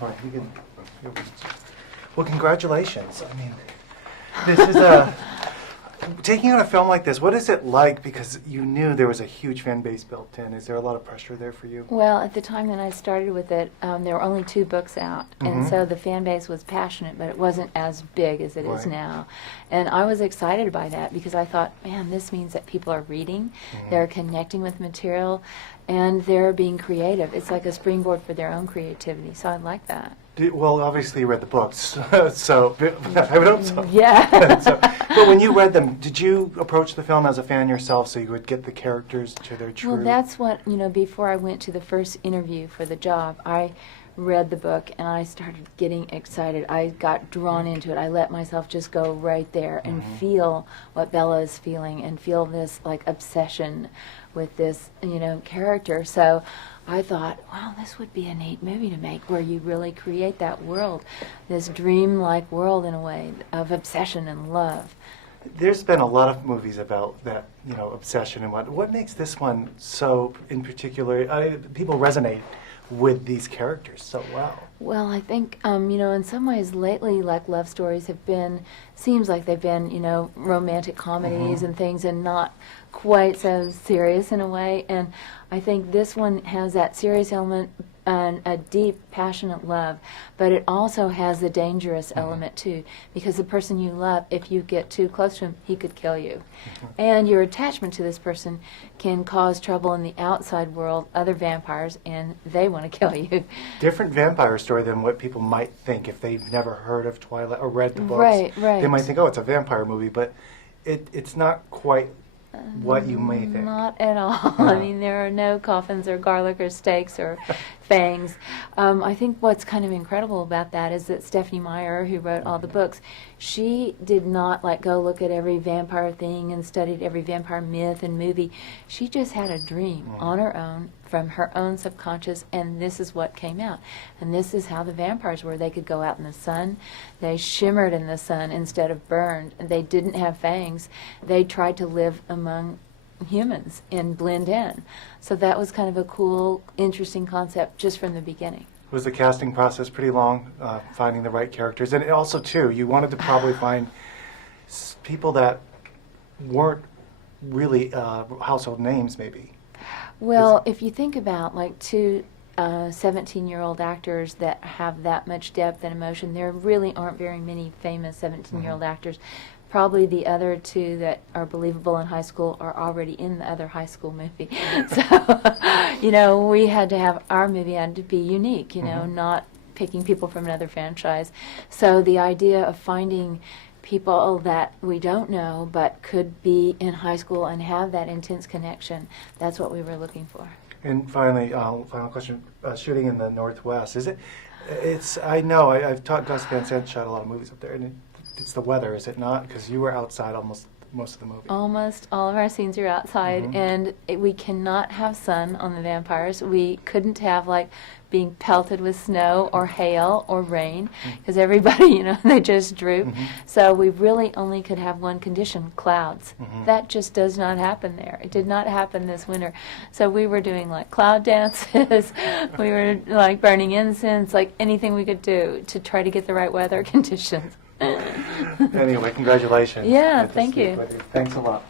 That's fine. You can. Well, congratulations. I mean, this is a taking on a film like this. What is it like? Because you knew there was a huge fan base built in. Is there a lot of pressure there for you? Well, at the time that I started with it, there were only 2 books out, and so the fan base was passionate, but it wasn't as big as it is now. And I was excited by that because I thought, man, this means that people are reading, they're connecting with material, and they're being creative. It's like a springboard for their own creativity, so I like that. Well, obviously you read the books, so I would hope so. Yeah. But when you read them, did you approach the film as a fan yourself so you would get the characters to their true... Well, that's what, before I went to the first interview for the job, I read the book and I started getting excited. I got drawn into it. I let myself just go right there and feel what Bella is feeling and feel this like obsession with this, character. So I thought, wow, this would be a neat movie to make where you really create that world, this dream-like world in a way of obsession and love. There's been a lot of movies about that, obsession and what makes this one so, in particular, people resonate with these characters so well? Well, I think, in some ways lately, like love stories seems like they've been, romantic comedies and things and not quite so serious in a way. And I think this one has that serious element and a deep, passionate love, but it also has the dangerous element too, because the person you love, if you get too close to him, he could kill you. And your attachment to this person can cause trouble in the outside world, other vampires, and they want to kill you. Different vampire story than what people might think if they've never heard of Twilight or read the books. Right. They might think, oh, it's a vampire movie, but it's not quite what you may think. Not at all. I mean, there are no coffins or garlic or steaks or fangs. I think what's kind of incredible about that is that Stephanie Meyer, who wrote all the books, she did not go look at every vampire thing and studied every vampire myth and movie. She just had a dream on her own from her own subconscious, and this is what came out. And this is how the vampires were. They could go out in the sun. They shimmered in the sun instead of burned. They didn't have fangs. They tried to live among humans and blend in. So that was kind of a cool, interesting concept just from the beginning. Was the casting process pretty long, finding the right characters? And also, too, you wanted to probably find people that weren't really household names, maybe. Well, if you think about 2 17-year-old actors that have that much depth and emotion, there really aren't very many famous 17-year-old actors. Probably the other 2 that are believable in high school are already in the other high school movie. So, we had to have, our movie had to be unique, not picking people from another franchise. So the idea of finding people that we don't know but could be in high school and have that intense connection, that's what we were looking for. And finally, final question, shooting in the Northwest, I know, I've taught Gus Van Sant shot a lot of movies up there, and it's the weather, is it not? Because you were outside almost most of the movie. Almost all of our scenes are outside, and we cannot have sun on the vampires. We couldn't have being pelted with snow or hail or rain, because everybody, they just droop. So we really only could have one condition, clouds. That just does not happen there. It did not happen this winter. So we were doing cloud dances, we were burning incense, anything we could do to try to get the right weather conditions. Anyway, congratulations. Yeah, thank you. Thanks a lot.